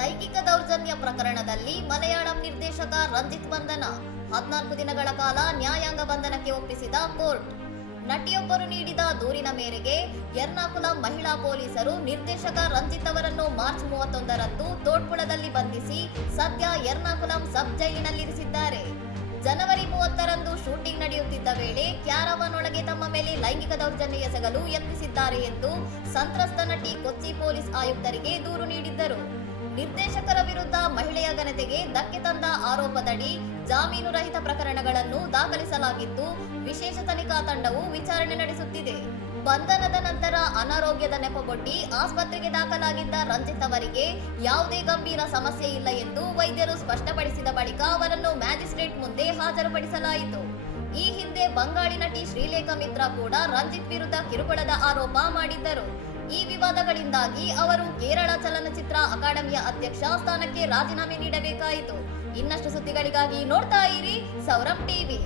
ಲೈಂಗಿಕ ದೌರ್ಜನ್ಯ ಪ್ರಕರಣದಲ್ಲಿ ಮಲಯಾಳಂ ನಿರ್ದೇಶಕ ರಂಜಿತ್ ಬಂಧನ. 14 ದಿನಗಳ ಕಾಲ ನ್ಯಾಯಾಂಗ ಬಂಧನಕ್ಕೆ ಒಪ್ಪಿಸಿದ ಕೋರ್ಟ್. ನಟಿಯೊಬ್ಬರು ನೀಡಿದ ದೂರಿನ ಮೇರೆಗೆ ಎರ್ನಾಕುಲಂ ಮಹಿಳಾ ಪೊಲೀಸರು ನಿರ್ದೇಶಕ ರಂಜಿತ್ ಅವರನ್ನು ಮಾರ್ಚ್ 31ರಂದು ತೋಟ್ಪುಳದಲ್ಲಿ ಬಂಧಿಸಿ ಸದ್ಯ ಎರ್ನಾಕುಲಂ ಸಬ್ ಜೈಲಿನಲ್ಲಿರಿಸಿದ್ದಾರೆ. ಜನವರಿ 30ರಂದು ಶೂಟಿಂಗ್ ನಡೆಯುತ್ತಿದ್ದ ವೇಳೆ ಕ್ಯಾರವಾನ್ ಒಳಗೆ ತಮ್ಮ ಮೇಲೆ ಲೈಂಗಿಕ ದೌರ್ಜನ್ಯ ಎಸಗಲು ಯತ್ನಿಸಿದ್ದಾರೆ ಎಂದು ಸಂತ್ರಸ್ತ ನಟಿ ಕೊಚ್ಚಿ ಪೊಲೀಸ್ ಆಯುಕ್ತರಿಗೆ ದೂರು ನೀಡಿದ್ದರು. ನಿರ್ದೇಶಕರ ವಿರುದ್ಧ ಮಹಿಳೆಯ ಘನತೆಗೆ ಧಕ್ಕೆ ತಂದ ಆರೋಪದಡಿ ಜಾಮೀನು ರಹಿತ ಪ್ರಕರಣಗಳನ್ನು ದಾಖಲಿಸಲಾಗಿದ್ದು, ವಿಶೇಷ ತನಿಖಾ ತಂಡವು ವಿಚಾರಣೆ ನಡೆಸುತ್ತಿದೆ. ಬಂಧನದ ನಂತರ ಅನಾರೋಗ್ಯದ ನೆಪವೊಡ್ಡಿ ಆಸ್ಪತ್ರೆಗೆ ದಾಖಲಾಗಿದ್ದ ರಂಜಿತ್ ಅವರಿಗೆ ಯಾವುದೇ ಗಂಭೀರ ಸಮಸ್ಯೆ ಇಲ್ಲ ಎಂದು ವೈದ್ಯರು ಸ್ಪಷ್ಟಪಡಿಸಿದ ಬಳಿಕ ಅವರನ್ನು ಮ್ಯಾಜಿಸ್ಟ್ರೇಟ್ ಮುಂದೆ ಹಾಜರುಪಡಿಸಲಾಯಿತು. ಈ ಹಿಂದೆ ಬಂಗಾಳಿ ನಟಿ ಶ್ರೀಲೇಖಾ ಮಿತ್ರ ಕೂಡ ರಂಜಿತ್ ವಿರುದ್ಧ ಕಿರುಕುಳದ ಆರೋಪ ಮಾಡಿದ್ದರು. ಈ ವಿವಾದಗಳಿಂದಾಗಿ ಅವರು ಕೇರಳ ಚಲನಚಿತ್ರ ಅಕಾಡೆಮಿಯ ಅಧ್ಯಕ್ಷ ಸ್ಥಾನಕ್ಕೆ ರಾಜೀನಾಮೆ ನೀಡಬೇಕಾಯಿತು. ಇನ್ನಷ್ಟು ಸುದ್ದಿಗಳಿಗಾಗಿ ನೋಡ್ತಾ ಇರಿ ಸೌರಂ ಟಿವಿ.